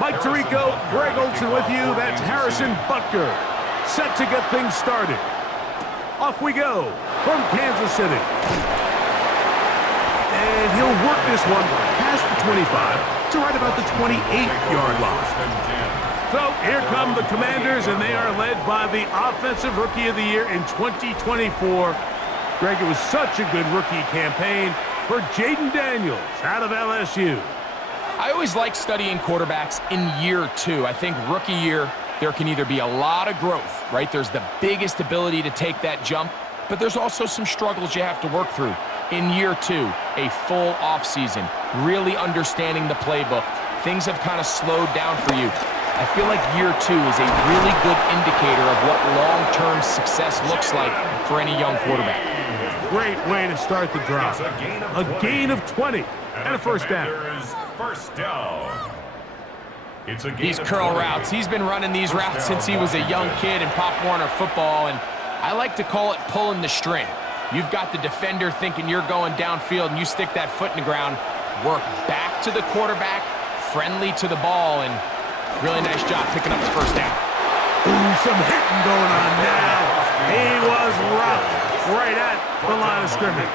Mike Tirico, Greg Olson with you. That's Harrison Butker. Set to get things started. Off we go from Kansas City. And he'll work this one past the 25 to right about the 28-yard line. So here come the Commanders, and they are led by the Offensive Rookie of the Year in 2024. Greg, it was such a good rookie campaign for Jaden Daniels out of LSU. I always like studying quarterbacks in year two. I think rookie year, there can either be a lot of growth, right? There's the biggest ability to take that jump, but there's also some struggles you have to work through. In year two, a full offseason, really understanding the playbook. Things have kind of slowed down for you. I feel like year two is a really good indicator of what long-term success looks like for any young quarterback. Great way to start the drive. A gain of 20 and a first down. These curl routes. He's been running these routes since he was a young kid in Pop Warner football, and I like to call it pulling the string. You've got the defender thinking you're going downfield, and you stick that foot in the ground, work back to the quarterback, friendly to the ball, and really nice job picking up the first down. Ooh, some hitting going on now. He was rocked right at the line of scrimmage.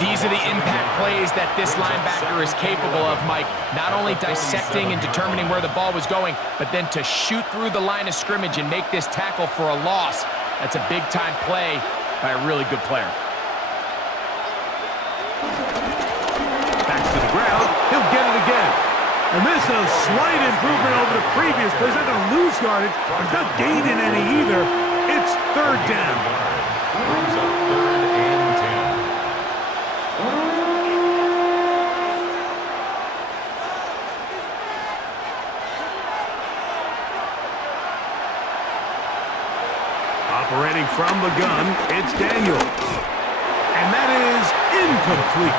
These are the impact plays that this linebacker is capable of, Mike. Not only dissecting and determining where the ball was going, but then to shoot through the line of scrimmage and make this tackle for a loss. That's a big-time play by a really good player. Back to the ground. He'll get it again. And this is a slight improvement over the previous play. He's not going to lose yardage. He's not gaining any either. It's third down. Brings up 3rd and 10. Operating from the gun, it's Daniels. And that is incomplete.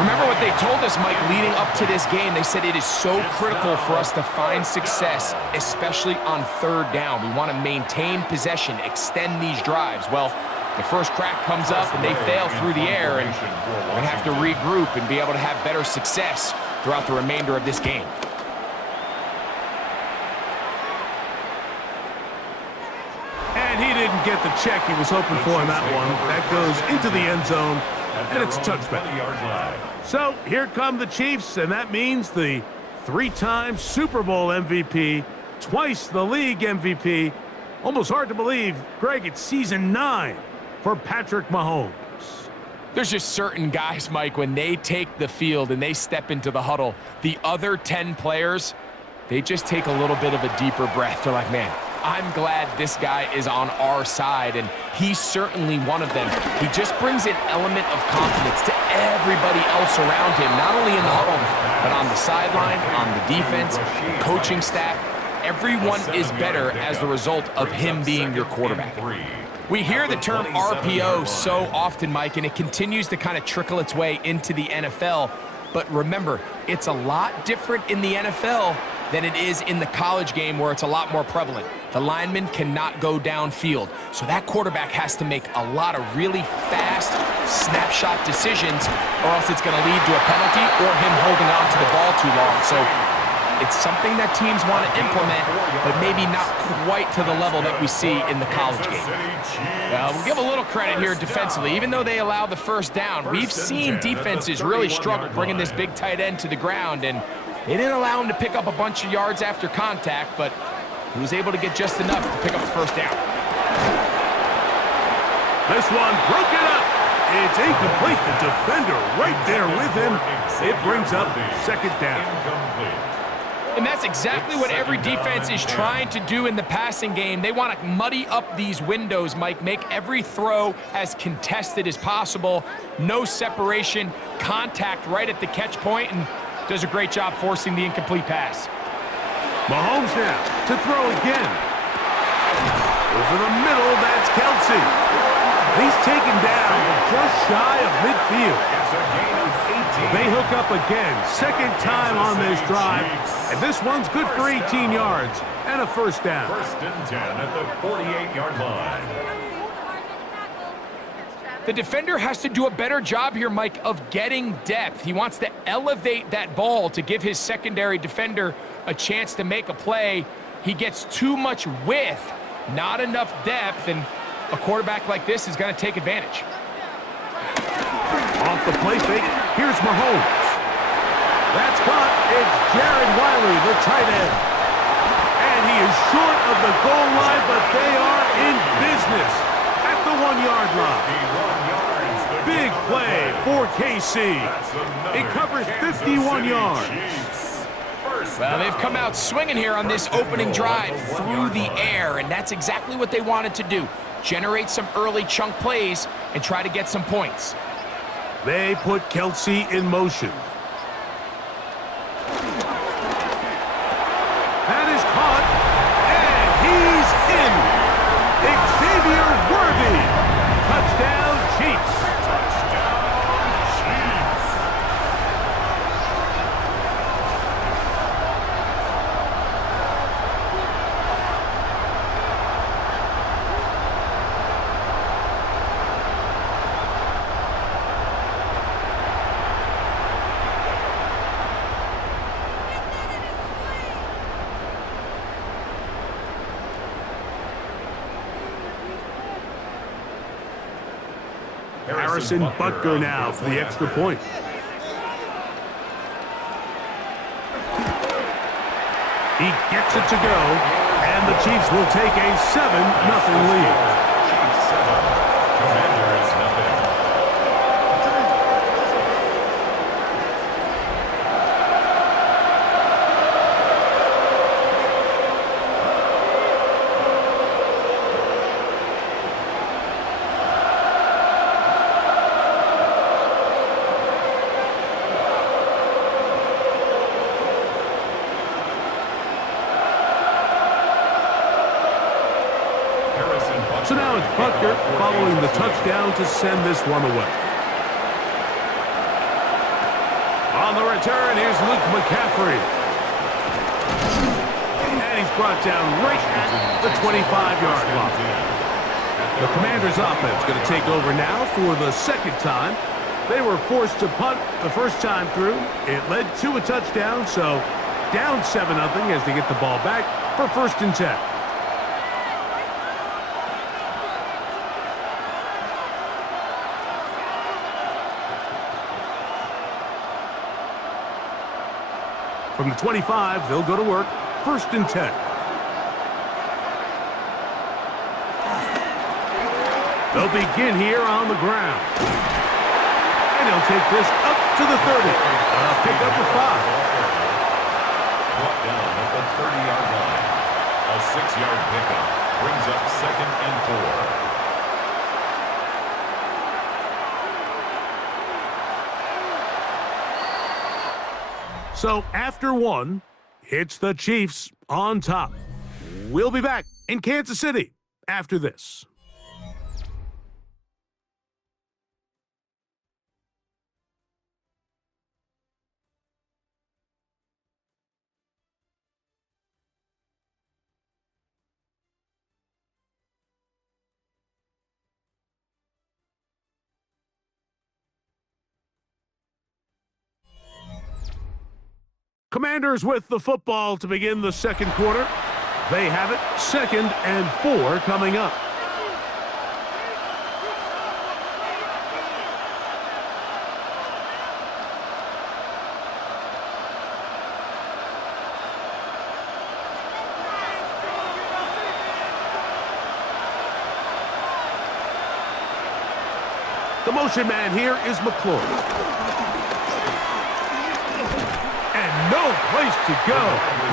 Remember what they told us, Mike, leading up to this game. They said it is so critical for us to find success, especially on third down. We want to maintain possession, extend these drives. Well, the first crack comes up and they fail through the air, and we're going to have to regroup and be able to have better success throughout the remainder of this game. And he didn't get the check he was hoping for in that one. That goes into the end zone, and it's a touchback. So here come the Chiefs, and that means the 3-time Super Bowl MVP, twice the league MVP. Almost hard to believe, Greg, it's season 9 for Patrick Mahomes. There's just certain guys, Mike, when they take the field and they step into the huddle, the other 10 players, they just take a little bit of a deeper breath. They're like, man, I'm glad this guy is on our side, and he's certainly one of them. He just brings an element of confidence to everybody else around him, not only in the huddle, but on the sideline, on the defense, the coaching staff. Everyone is better as the result of him being your quarterback. We hear the term RPO so often, Mike, and it continues to kind of trickle its way into the NFL. But remember, it's a lot different in the NFL than it is in the college game, where it's a lot more prevalent. The lineman cannot go downfield, so that quarterback has to make a lot of really fast snapshot decisions, or else it's going to lead to a penalty or him holding on to the ball too long. So it's something that teams want to implement, but maybe not quite to the level that we see in the college game. We'll give a little credit here defensively. Even though they allow the first down, we've seen defenses really struggle bringing this big tight end to the ground, and they didn't allow him to pick up a bunch of yards after contact, but he was able to get just enough to pick up the first down. This one broken up. It's incomplete. The defender right there with him. It brings up second down. And that's exactly what every defense is trying to do in the passing game. They want to muddy up these windows, Mike, make every throw as contested as possible. No separation, contact right at the catch point, and does a great job forcing the incomplete pass. Mahomes now to throw again. Over the middle, that's Kelsey. He's taken down just shy of midfield. They hook up again, second time on this drive, and this one's good for 18 yards and a first down. 1st and 10 at the 48-yard line. The defender has to do a better job here, Mike, of getting depth. He wants to elevate that ball to give his secondary defender a chance to make a play. He gets too much width, not enough depth, and a quarterback like this is going to take advantage. Off the play fake, here's Mahomes. That's caught. It's Jared Wiley, the tight end. And he is short of the goal line, but they are in business at the 1-yard line. Big play for KC. It covers 51 yards. Well, they've come out swinging here on this opening drive through the air, and that's exactly what they wanted to do. Generate some early chunk plays and try to get some points. They put Kelsey in motion. That is caught, and he's in. Xavier Worthy. Touchdown, Chiefs. Harrison Butker now for the extra point. He gets it to go, and the Chiefs will take a 7-0 lead. Chiefs 7, Commanders nothing. So now it's Butker following the touchdown to send this one away. On the return, here's Luke McCaffrey. And he's brought down right at the 25-yard line. The Commanders' offense going to take over now for the second time. They were forced to punt the first time through. It led to a touchdown, so down 7-0 as they get the ball back for 1st and 10. From the 25, they'll go to work. 1st and 10. They'll begin here on the ground. And he'll take this up to the 30. Pick up the 5. Brought down at the 30-yard line. A 6-yard pickup brings up 2nd and 4. So after 1, it's the Chiefs on top. We'll be back in Kansas City after this. Commanders with the football to begin the second quarter. They have it. 2nd and 4 coming up. The motion man here is McClure. No place to go.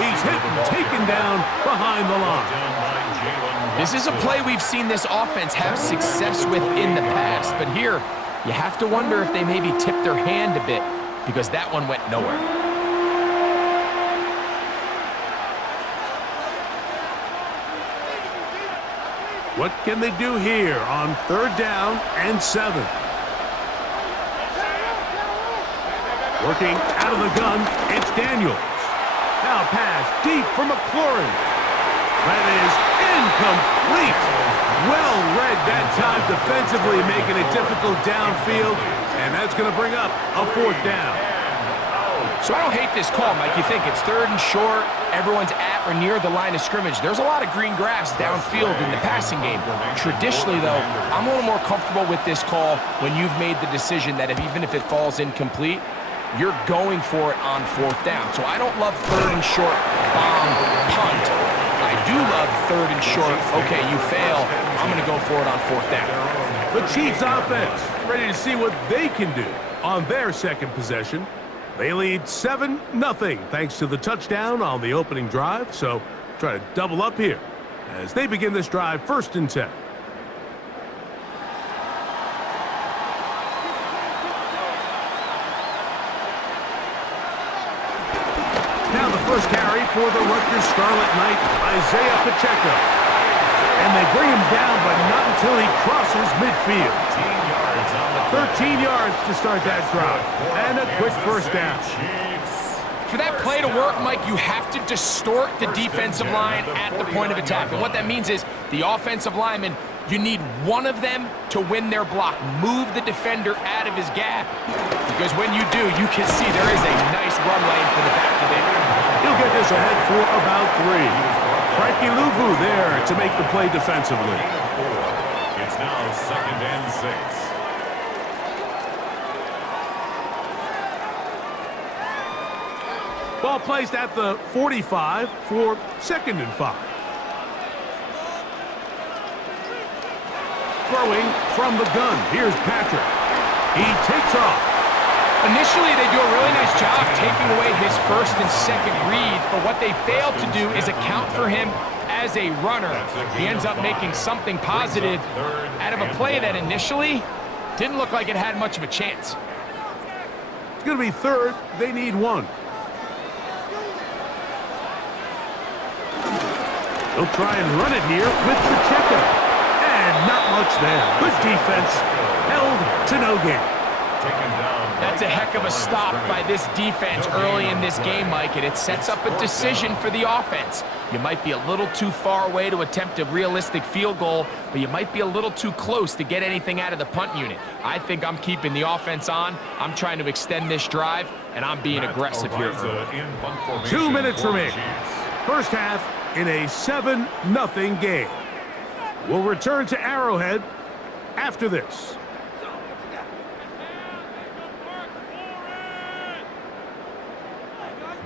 He's hit and taken down behind the line. This is a play we've seen this offense have success with in the past, but here you have to wonder if they maybe tipped their hand a bit because that one went nowhere. What can they do here on 3rd down and 7? Working out of the gun, it's Daniels. Now pass deep for McLaurin. That is incomplete. Well read that time defensively, making it difficult downfield, and that's going to bring up a 4th down. So I don't hate this call, Mike. You think it's 3rd and short, everyone's at or near the line of scrimmage. There's a lot of green grass downfield in the passing game. Traditionally, though, I'm a little more comfortable with this call when you've made the decision that even if it falls incomplete, you're going for it on 4th down. So I don't love 3rd and short, bomb, punt. I do love 3rd and short, okay, you fail, I'm going to go for it on 4th down. The Chiefs offense ready to see what they can do on their second possession. They lead 7-0 thanks to the touchdown on the opening drive, so try to double up here as they begin this drive 1st and 10. Now the first carry for the Rutgers Scarlet Knight, Isaiah Pacheco. And they bring him down, but not until he crosses midfield. 13 yards to start that drive, and a quick 1st down. For that play to work, Mike, you have to distort the defensive line at the point of attack. And what that means is the offensive lineman, you need one of them to win their block. Move the defender out of his gap. Because when you do, you can see there is a nice run lane for the back of it. He'll get this ahead for about 3. Frankie Louvu there to make the play defensively. It's now 2nd and 6. Ball placed at the 45 for 2nd and 5. Throwing from the gun. Here's Patrick. He takes off. Initially, they do a really nice job taking away his 1st and 2nd read, but what they fail to do is account for him as a runner. He ends up making something positive out of a play that initially didn't look like it had much of a chance. It's going to be 3rd. They need 1. He'll try and run it here with Pacheco. And not much there. Good defense. Held to no gain. That's a heck of a stop by this defense early in this game, Mike, and it sets up a decision for the offense. You might be a little too far away to attempt a realistic field goal, but you might be a little too close to get anything out of the punt unit. I think I'm keeping the offense on. I'm trying to extend this drive, and I'm being aggressive here. 2 minutes remaining. 1st half in a 7-0 game. We'll return to Arrowhead after this.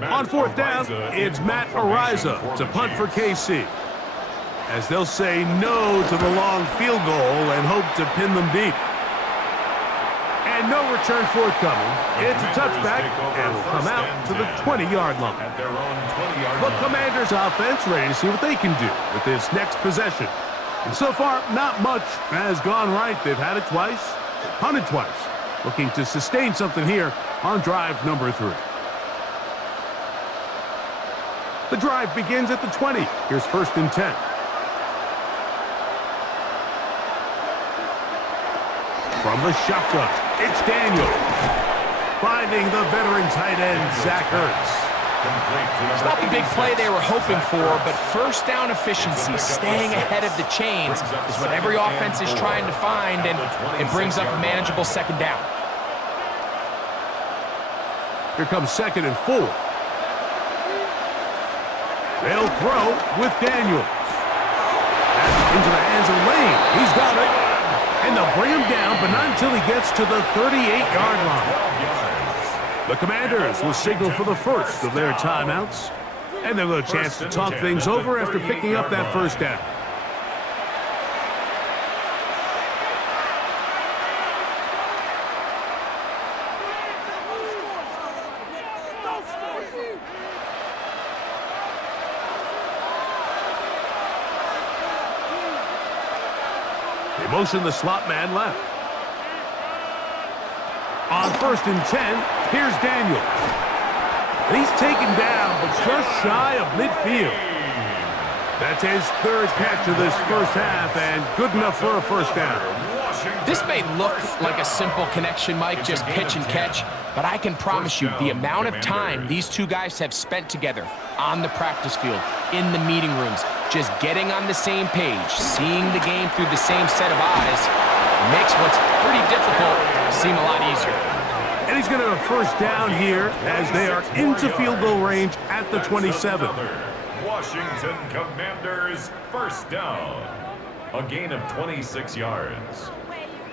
On 4th down, it's Matt Ariza to punt for KC, as they'll say no to the long field goal and hope to pin them deep. And no return forthcoming. It's a touchback and will come out to the 20-yard line. The Commanders' offense ready to see what they can do with this next possession. And so far, not much has gone right. They've had it twice, punted twice, looking to sustain something here on drive number 3. The drive begins at the 20. Here's 1st and 10. From the shotgun, it's Daniel. Finding the veteran tight end, Zach Ertz. It's not the big play they were hoping for, but 1st down efficiency, staying ahead of the chains, is what every offense is trying to find, and it brings up a manageable 2nd down. Here comes 2nd and 4. They'll throw with Daniels. That's into the hands of Lane. He's got it. And they'll bring him down, but not until he gets to the 38-yard line. The Commanders will signal for the first of their timeouts. And they'll get a chance to talk things over after picking up that 1st down. They motion the slot man left. On 1st and 10, here's Daniel. He's taken down, but just shy of midfield. That's his 3rd catch of this 1st half, and good enough for a 1st down. This may look like a simple connection, Mike, just pitch and catch, but I can promise you the amount of time these two guys have spent together on the practice field, in the meeting rooms. Just getting on the same page, seeing the game through the same set of eyes, makes what's pretty difficult seem a lot easier. And he's going to have a first down here as they are into field goal range at the 27. Washington Commanders first down. A gain of 26 yards.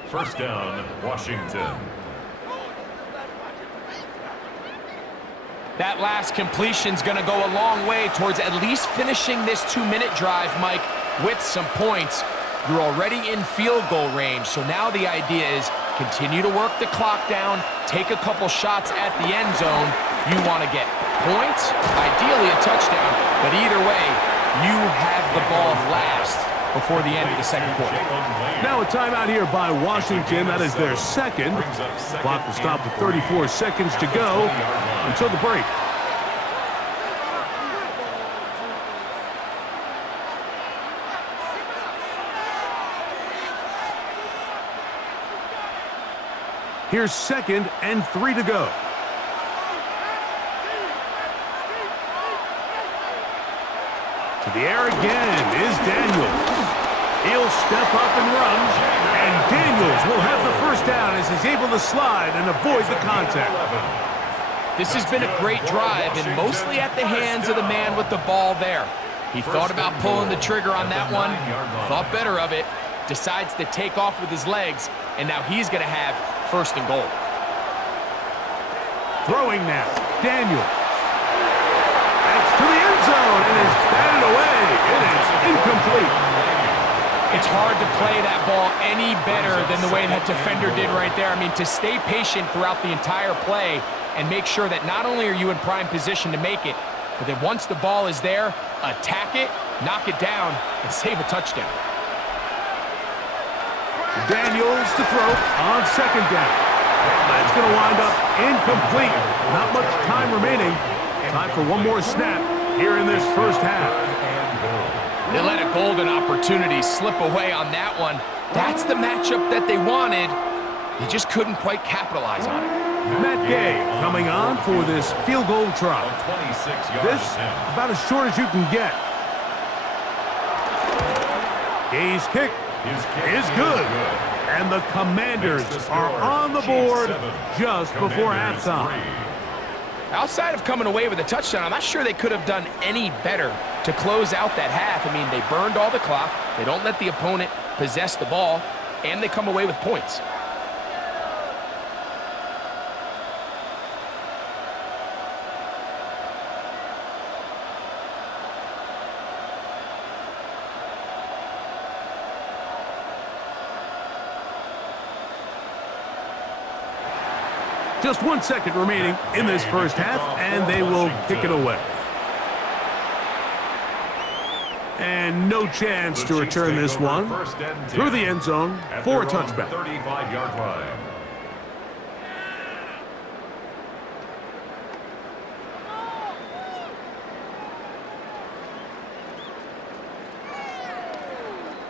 First down, Washington. That last completion's going to go a long way towards at least finishing this 2-minute drive, Mike, with some points. You're already in field goal range, so now the idea is continue to work the clock down, take a couple shots at the end zone. You want to get points, ideally a touchdown, but either way, you have the ball last before the end of the second quarter. Now a timeout here by Washington. That is their second. Clock will stop with 34 seconds to go until the break. Here's 2nd and 3 to go. To the air again is Daniels. He'll step up and run, and Daniels will have the first down as he's able to slide and avoid the contact. This has been a great drive, and mostly at the hands of the man with the ball there. He thought about pulling the trigger on that one, thought better of it, decides to take off with his legs, and now he's going to have first and goal. Throwing now, Daniels. That's to the end zone, and is batted away. It is incomplete. It's hard to play that ball any better than the way that defender did right there. I mean, to stay patient throughout the entire play and make sure that not only are you in prime position to make it, but then once the ball is there, attack it, knock it down, and save a touchdown. Daniels to throw on 2nd down. That's going to wind up incomplete. Not much time remaining. Time for one more snap here in this first half. They let a golden opportunity slip away on that one. That's the matchup that they wanted. They just couldn't quite capitalize on it. Matt Gay coming on for this field goal try. This about as short as you can get. Gay's kick is good. And the Commanders are on the board just before halftime. Outside of coming away with a touchdown, I'm not sure they could have done any better to close out that half. I mean, they burned all the clock. They don't let the opponent possess the ball, and they come away with points. Just 1 second remaining in this first half, and they will kick it away. And no chance to return this one through the end zone for a touchback. 35-yard line.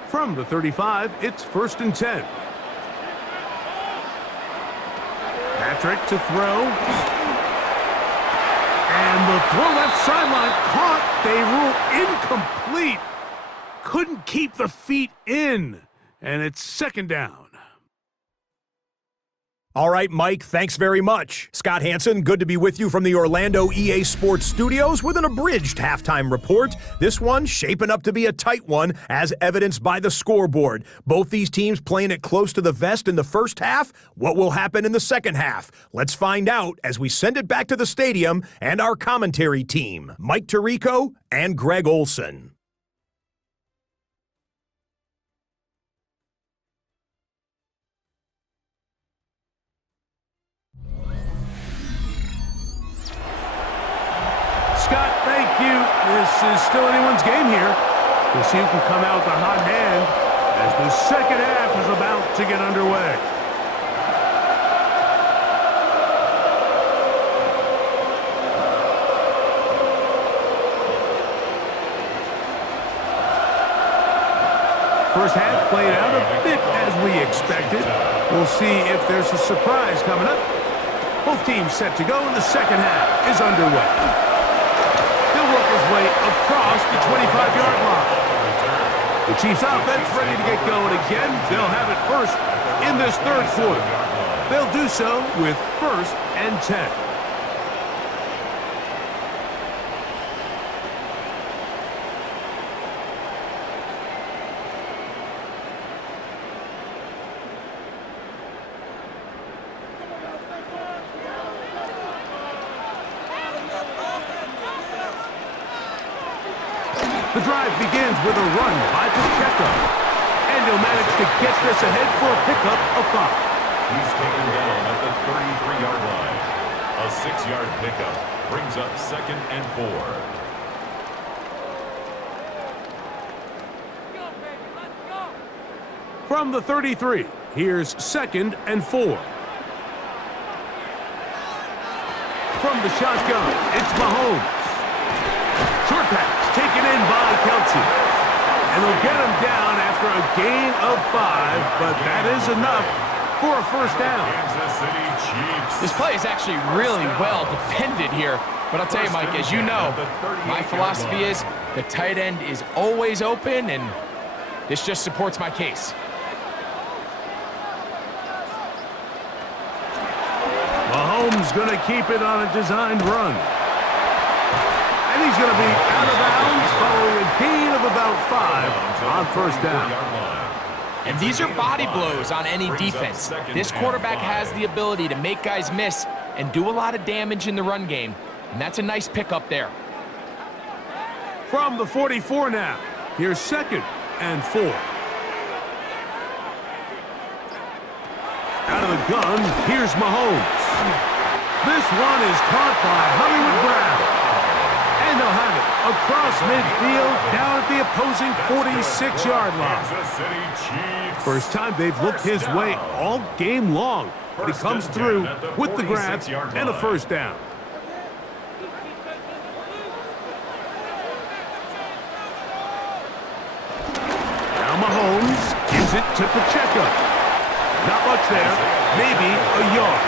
From the 35, it's 1st and 10. Patrick to throw. And the throw left sideline caught. They rule incomplete. Couldn't keep the feet in. And it's 2nd down. All right, Mike, thanks very much. Scott Hansen, good to be with you from the Orlando EA Sports Studios with an abridged halftime report. This one shaping up to be a tight one, as evidenced by the scoreboard. Both these teams playing it close to the vest in the first half. What will happen in the second half? Let's find out as we send it back to the stadium and our commentary team, Mike Tirico and Greg Olson. Scott, thank you. This is still anyone's game here. We'll see who can come out with a hot hand as the second half is about to get underway. First half played out a bit as we expected. We'll see if there's a surprise coming up. Both teams set to go, and the second half is underway. They'll work his way across the 25-yard line. The Chiefs offense ready to get going again. They'll have it first in this third quarter. They'll do so with 1st and 10. The drive begins with a run by Pacheco. And he'll manage to get this ahead for a pickup of 5. He's taken down at the 33-yard line. A 6-yard pickup brings up 2nd and 4. From the 33, here's 2nd and 4. From the shotgun, it's Mahomes. Short pass taken in by Kelsey. And they'll get him down after a gain of 5, but that is enough for a first down. Kansas City Chiefs. This play is actually really well defended here. But I'll tell you, Mike, as you know, my philosophy is the tight end is always open, and this just supports my case. Mahomes going to keep it on a designed run. And he's going to be out of bounds following a gain of about 5 on first down. And these are body blows on any defense. This quarterback has the ability to make guys miss and do a lot of damage in the run game. And that's a nice pickup there. From the 44 now, here's 2nd and 4. Out of the gun, here's Mahomes. This one is caught by Hollywood Brown. And they'll have it across midfield down at the opposing 46-yard line. First time they've looked his way all game long. But he comes through with the grab and a first down. Now Mahomes gives it to Pacheco. Not much there, maybe a yard.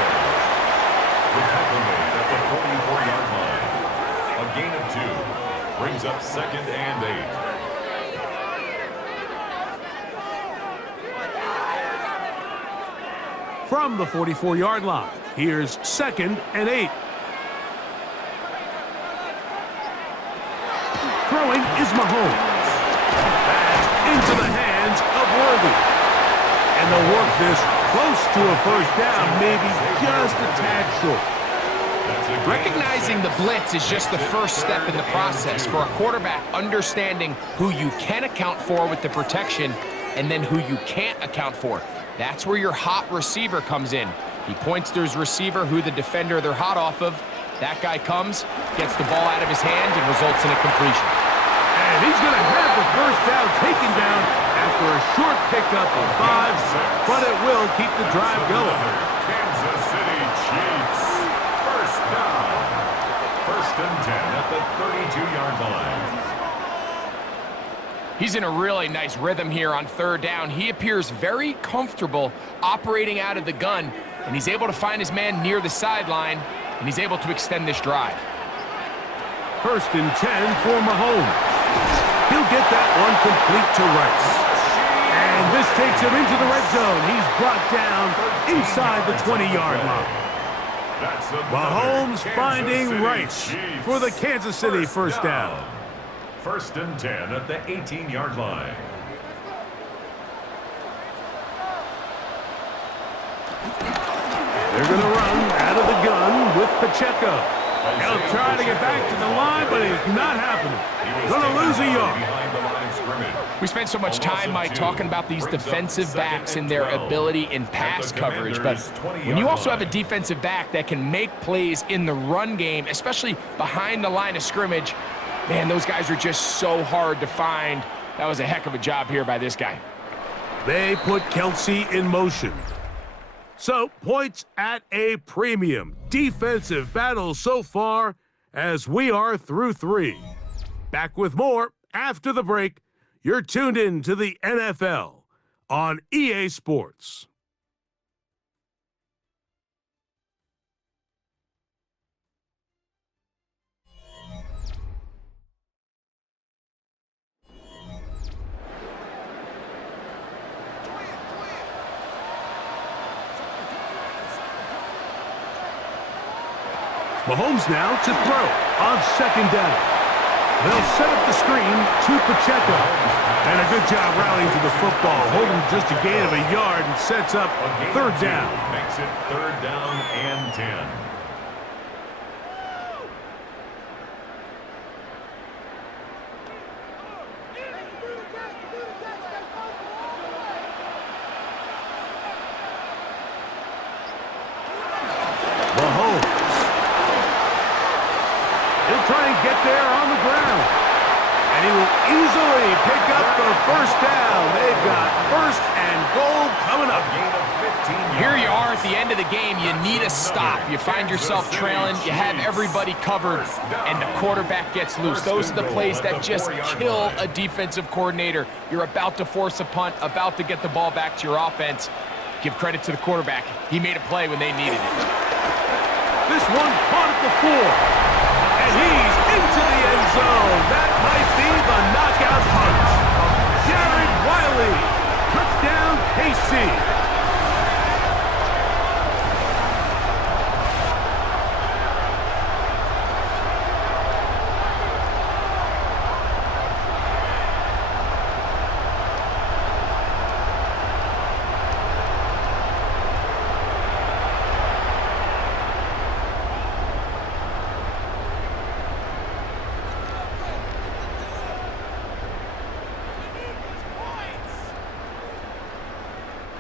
At the 44-yard line. A gain of 2 brings up 2nd and 8. From the 44-yard line, here's 2nd and 8. Throwing is Mahomes. That's into the hands of Worthy. And they'll work this close to a first down, maybe just a tad short. Recognizing the blitz is just the first step in the process for a quarterback understanding who you can account for with the protection and then who you can't account for. That's where your hot receiver comes in. He points to his receiver, who the defender they're hot off of. That guy comes, gets the ball out of his hand, and results in a completion. And he's going to have the first down taken down after a short pickup of 5, but it will keep the drive going. Kansas City Chiefs. First down. 1st and 10 at the 32-yard line. He's in a really nice rhythm here on 3rd down. He appears very comfortable operating out of the gun, and he's able to find his man near the sideline, and he's able to extend this drive. 1st and 10 for Mahomes. He'll get that one complete to Rice. And this takes him into the red zone. He's brought down inside the 20-yard line. Mahomes finding Rice for the Kansas City first down. 1st and 10 at the 18-yard line. They're going to run out of the gun with Pacheco. He'll try to get back to the line, but it's not happening. Going to lose a yard. We spent so much time, Mike, talking about these defensive backs and their ability in pass coverage, but when you also have a defensive back that can make plays in the run game, especially behind the line of scrimmage, man, those guys are just so hard to find. That was a heck of a job here by this guy. They put Kelsey in motion. So, points at a premium. Defensive battle so far as we are through 3. Back with more after the break. You're tuned in to the NFL on EA Sports. Mahomes now to throw on second down. They'll set up the screen to Pacheco. And a good job rallying to the football, holding just a gain of a yard and sets up third down. Makes it third down and 10. Try and get there on the ground. And he will easily pick up the first down. They've got first and goal coming up. Here you are at the end of the game. You need a stop. You find yourself trailing. You have everybody covered, and the quarterback gets loose. Those are the plays that just kill a defensive coordinator. You're about to force a punt, about to get the ball back to your offense. Give credit to the quarterback. He made a play when they needed it. This one caught at the 4. And he's into the end zone. That might be the knockout punch. Jared Wiley. Touchdown, KC.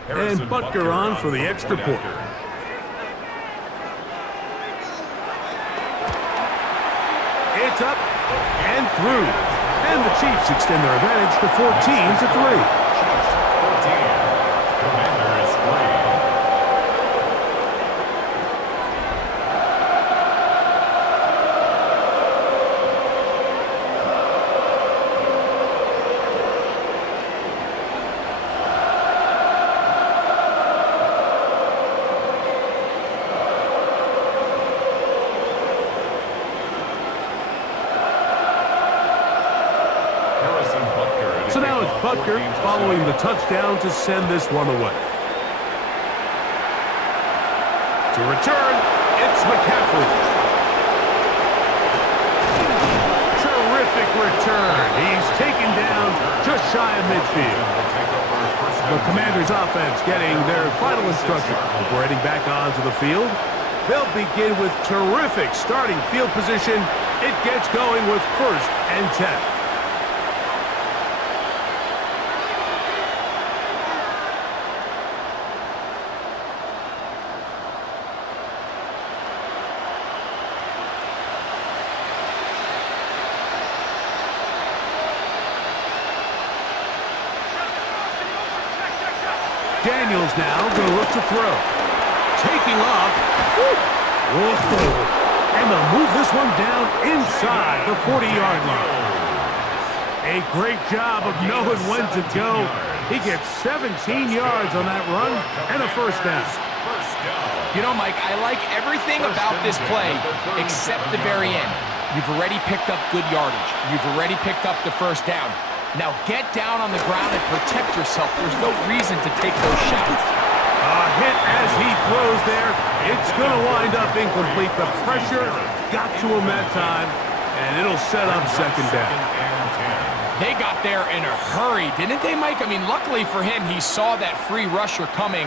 And Butker on for the extra point. It's up and through. And the Chiefs extend their advantage to 14-3. So now it's Butker following the touchdown to send this one away. To return, it's McCaffrey. Terrific return. He's taken down just shy of midfield. The Commanders' offense getting their final instruction before heading back onto the field. They'll begin with terrific starting field position. It gets going with first and 10. Daniels now going to look to throw. Taking off. Whoa. And they'll move this one down inside the 40-yard line. A great job of knowing when to go. He gets 17 yards on that run and a first down. You know, Mike, I like everything about this play except the very end. You've already picked up good yardage. You've already picked up the first down. Now get down on the ground and protect yourself. There's no reason to take those shots. A hit as he throws there. It's going to wind up incomplete. The pressure got to him that time, and it'll set up second down. They got there in a hurry, didn't they, Mike? I mean, luckily for him, he saw that free rusher coming,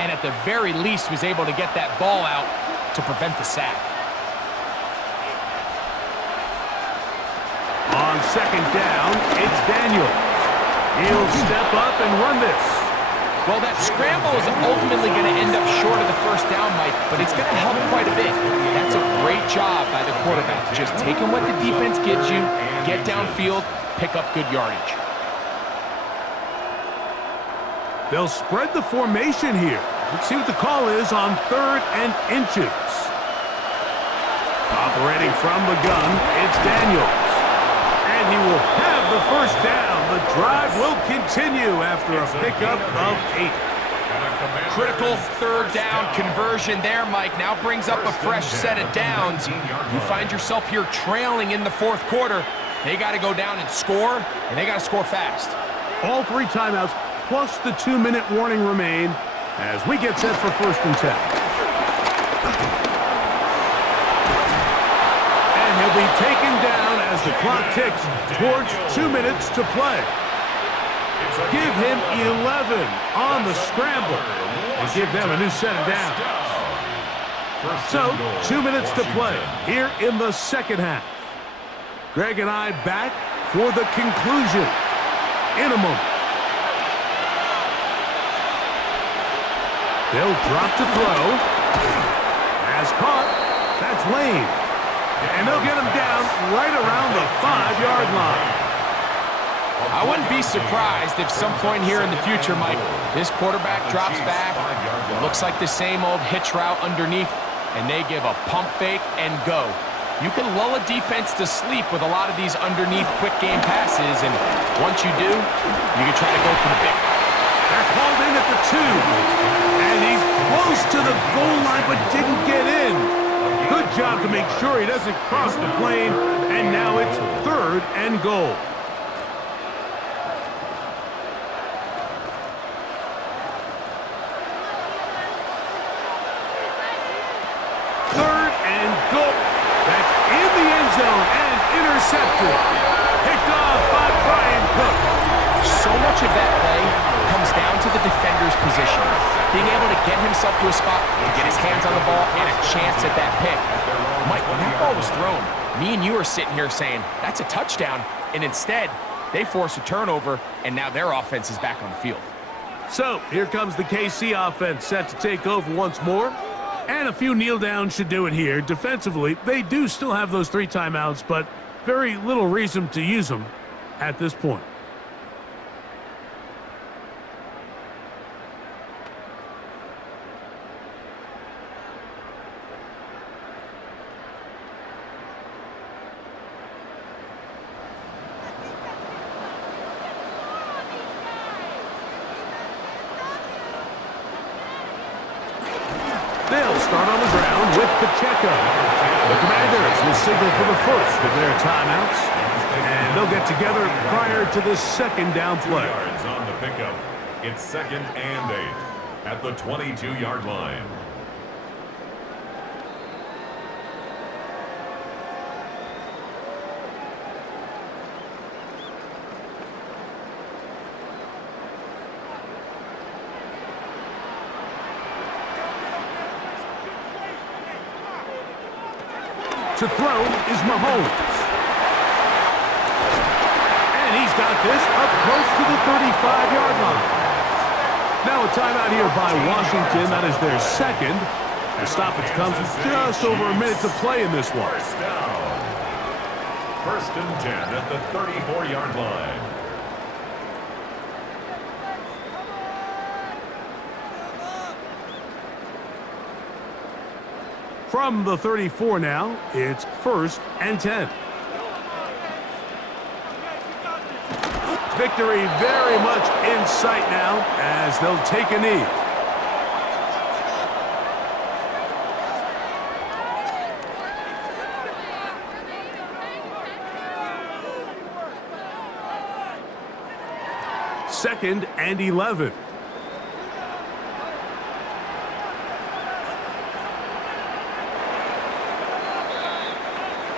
and at the very least was able to get that ball out to prevent the sack. On second down, it's Daniels. He'll step up and run this. Well, that scramble is ultimately going to end up short of the first down, Mike, but it's going to help quite a bit. That's a great job by the quarterback. Just taking what the defense gives you, get downfield, pick up good yardage. They'll spread the formation here. Let's see what the call is on 3rd and inches. Operating from the gun, it's Daniels. And he will have the first down. The drive will continue after a pickup of 8. Critical third down conversion there, Mike. Now brings up a fresh set of downs. You find yourself here trailing in the 4th quarter. They got to go down and score, and they got to score fast. All 3 timeouts plus the 2-minute warning remain as we get set for 1st and 10. taken down as the clock ticks towards 2 minutes to play. Give him 11 on the scramble and give them a new set of downs. So, 2 minutes to play here in the second half. Greg and I back for the conclusion in a moment. They'll drop to throw. Has caught. That's Lane. And they'll get him down right around the 5-yard line. I wouldn't be surprised if some point here in the future, Mike, this quarterback drops back. It looks like the same old hitch route underneath, and they give a pump fake and go. You can lull a defense to sleep with a lot of these underneath quick game passes, and once you do, you can try to go for the big. They're called in at the 2. And he's close to the goal line but didn't get in. Good job to make sure he doesn't cross the plane. And now it's 3rd and goal. Third and goal. That's in the end zone and intercepted. Picked off by Brian Cook. So much of that play comes down to the defender's position. Being able to get himself to a spot, to get his hands on the ball, and a chance at that pick. Mike, when that ball was thrown, me and you are sitting here saying, that's a touchdown, and instead, they force a turnover, and now their offense is back on the field. So, here comes the KC offense set to take over once more. And a few kneel downs should do it here. Defensively, they do still have those 3 timeouts, but very little reason to use them at this point. They'll start on the ground with Pacheco. The Commanders will signal for the first of their timeouts, and they'll get together prior to the second down play. 2 yards on the pickup. It's 2nd and 8 at the 22-yard line. To throw is Mahomes. And he's got this up close to the 35-yard line. Now a timeout here by Washington. That is their second. The stoppage comes with just over a minute to play in this one. First down. 1st and 10 at the 34-yard line. From the 34 now, it's 1st and 10. Victory very much in sight now as they'll take a knee. Second and 11.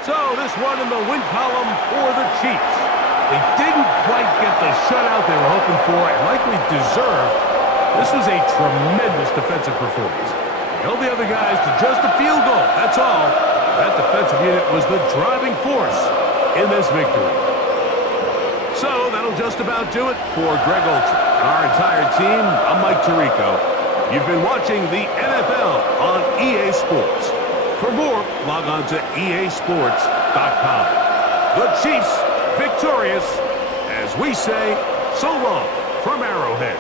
So this one in the win column for the Chiefs. They didn't quite get the shutout they were hoping for and likely deserved. This was a tremendous defensive performance. They held the other guys to just a field goal, that's all. That defensive unit was the driving force in this victory. So that'll just about do it for Greg Olson and our entire team. I'm Mike Tirico. You've been watching the NFL on EA Sports. For more, log on to easports.com. The Chiefs victorious, as we say, so long from Arrowhead.